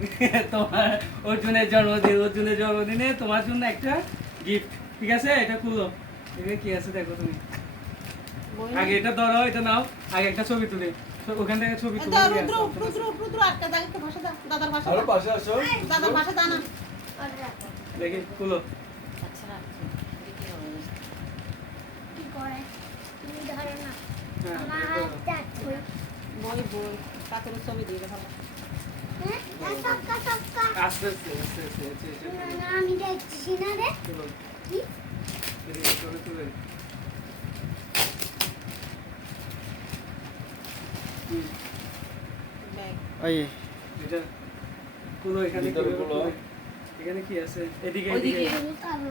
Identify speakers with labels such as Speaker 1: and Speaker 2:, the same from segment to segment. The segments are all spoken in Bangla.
Speaker 1: তোমার অর্জুনের জন্মদিন অর্জুনের জন্মদিনে তোমার জন্য একটা গিফট ঠিক আছে? এটা খুলো। এখানে কি আছে দেখো তুমি? আগে এটা ধরো এটা নাও। আগে একটা ছবি তুলে। ওখান থেকে ছবি তুলে
Speaker 2: রুদ্র রুদ্র রুদ্র আটকা দাও একটু ভাষা দাও। দাদার ভাষা আরও
Speaker 3: পাশে আসো।
Speaker 2: দাদার ভাষা দাও না।
Speaker 1: দেখি খুলো।
Speaker 4: কি করে? তুমি ধরো না।
Speaker 1: হ্যাঁ
Speaker 4: আমার
Speaker 1: এটা ধরো।
Speaker 2: বই বই। কাকের ছবি দিয়ে ভালো
Speaker 4: হ্যাঁ? না, সবকা, সবকা।
Speaker 1: আস্তে আস্তে আস্তে আস্তে আস্তে আস্তে
Speaker 4: না, না, আমি দেখছি না রে কি?
Speaker 1: এদিকে ছবি তুলে। হুম,
Speaker 2: ব্যাগ
Speaker 5: ওই
Speaker 1: এটা খুলো এখানে কি আছে এদিকে। এদিকে
Speaker 4: আমি পারব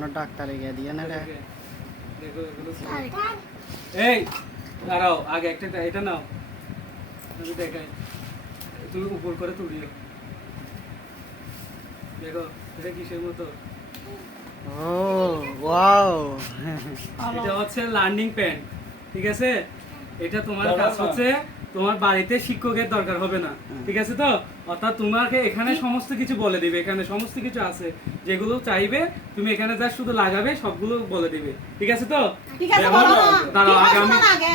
Speaker 4: না।
Speaker 5: ডাক্তারে গিয়ে দিয়ে না রে
Speaker 1: দেখো এগুলো এই দাঁড়াও আগে একটা এটা নাও আমি দেখাই তুমি উপর করে তুলিও। দেখো এটা কিসের মতো?
Speaker 5: ও ওয়াও।
Speaker 1: এটা হচ্ছে লার্নিং প্যান ঠিক আছে? এটা তোমার কাজ হচ্ছে তোমার বাড়িতে শিক্ষকের দরকার হবে না ঠিক আছে তো? অর্থাৎ তোমাকে এখানে সমস্ত কিছু বলে দিবে এখানে সমস্ত কিছু আছে। যেগুলো চাইবে তুমি এখানে যা শুধু লাগাবে সবগুলো বলে দিবে ঠিক আছে তো?
Speaker 2: ঠিক আছে বলো। না
Speaker 1: দাঁড়াও
Speaker 2: কি
Speaker 1: আগে
Speaker 2: ভাষা
Speaker 1: আমি
Speaker 2: না আগে?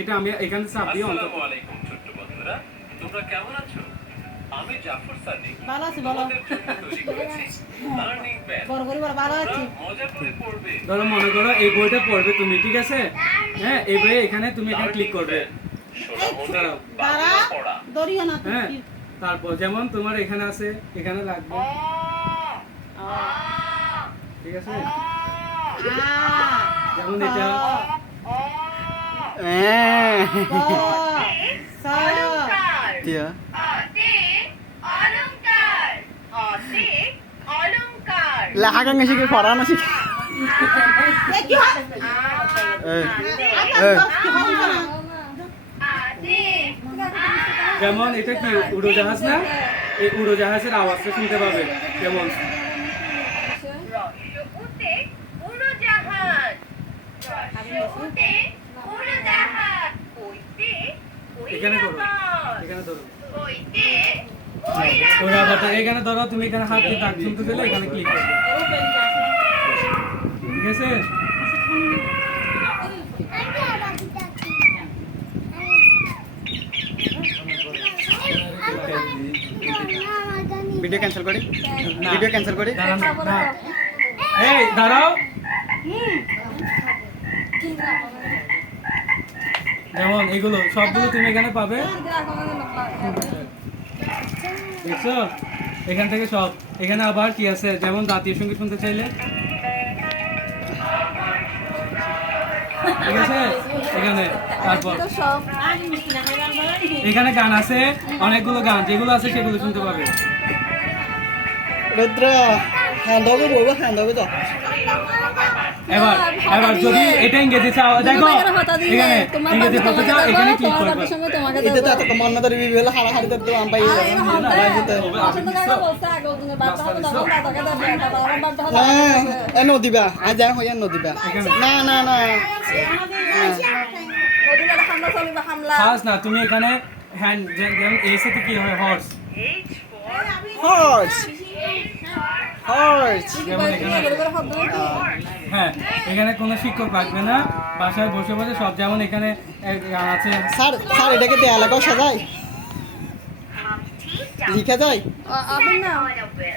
Speaker 1: এটা আমি এখানে চাপ দিয়ে অন্তত
Speaker 6: বন্ধুরা তোমরা কেমন আছো? আমি জাফর সাদিক
Speaker 2: ভালো আছি
Speaker 6: লার্নিং প্যাড
Speaker 2: বড় করে ভালো আছি।
Speaker 6: মজা করে পড়বে।
Speaker 1: ধরো মনে করো এই বইটা পড়বে তুমি ঠিক আছে? হ্যাঁ এই বইয়ে এখানে তুমি এখানে ক্লিক করবে। দাঁড়াও।
Speaker 2: না
Speaker 1: হ্যাঁ তারপর যেমন তোমার এখানে আছে এখানে লাগবে। ঠিক আছে? যেমন এটা।
Speaker 5: লেখা গান শিখে পড়ানো শিখে। এই এই।
Speaker 1: যেমন এটা কি উড়োজাহাজ না? এই উড়োজাহাজের আওয়াজটা শুনতে পাবে। যেমন
Speaker 7: কইতে
Speaker 1: এখানে করো এখানে ধরো।
Speaker 7: কইতে
Speaker 1: ওই এখানে ধরো তুমি এখানে হাত দিয়ে দাগ শুনতে দিলে এখানে ক্লিক করবে। ঠিক আছে?
Speaker 5: ভিডিও ক্যান্সেল করি? ভিডিও ক্যান্সেল করি।
Speaker 1: এই দাঁড়াও। যেমন এগুলো, সবগুলো তুমি এখানে পাবে। দেখছ? এখান থেকে সব। এখানে আবার কি আছে? যেমন জাতীয় সংগীত শুনতে চাইলে। ঠিক আছে? এখানে, তারপর। এখানে গান আছে, অনেকগুলো গান। যেগুলো আছে সেগুলো শুনতে পাবে।
Speaker 5: রুদ্র! হ্যান্ড হবে বলব হ্যান্ড তো।
Speaker 1: এবার এবার যদি এটা ইংরেজি চাও দেখো এখানে ইংরেজি চাও এখানে ক্লিক করবে।
Speaker 5: এটা তো এত কমান না ধরে বিবেল হারা হারি তো আম পাই। হ্যাঁ এ নদিবা আজ যা হইয়া নদিবা না না না
Speaker 1: ফার্স্ট না তুমি এখানে হ্যান্ড যেমন এ সাথে কি হয় হর্স
Speaker 5: হর্স
Speaker 1: হ্যাঁ এখানে কোনো শিক্ষক লাগবে না। বাসায় বসে বসে সব যেমন এখানে আছে।
Speaker 5: স্যার স্যার এটাকে দেয়ালে কষা যায় লিখা যায়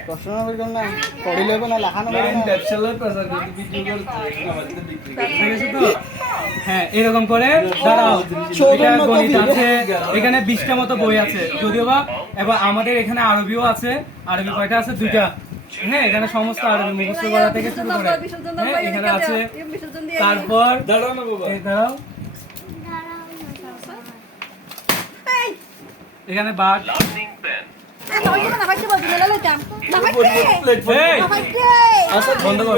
Speaker 5: প্রশ্ন নম্বর কোন না। পড়িলে কোনো লেখা নম্বর
Speaker 3: লাইন ব্যাবসালার প্রচার করতে ভিডিও করতে বিক্রি
Speaker 1: ঠিক আছে তো? হ্যাঁ এরকম করে। দাঁড়াও।
Speaker 5: চৌদ্দ
Speaker 1: এটা গণিত আছে। এখানে বিশটা মতো বই আছে। যদিও বা এবার আমাদের এখানে আরবিও আছে। আরবি কয়টা আছে? দুইটা। হ্যাঁ এখানে সমস্ত আরবি মুখস্থ করা থেকে শুরু করে। হ্যাঁ এখানে আছে। তারপর
Speaker 3: দাঁড়াও না বাবা।
Speaker 1: দাঁড়াও। এখানে বাঘ। এই,
Speaker 3: আচ্ছা
Speaker 1: বন্ধ কর,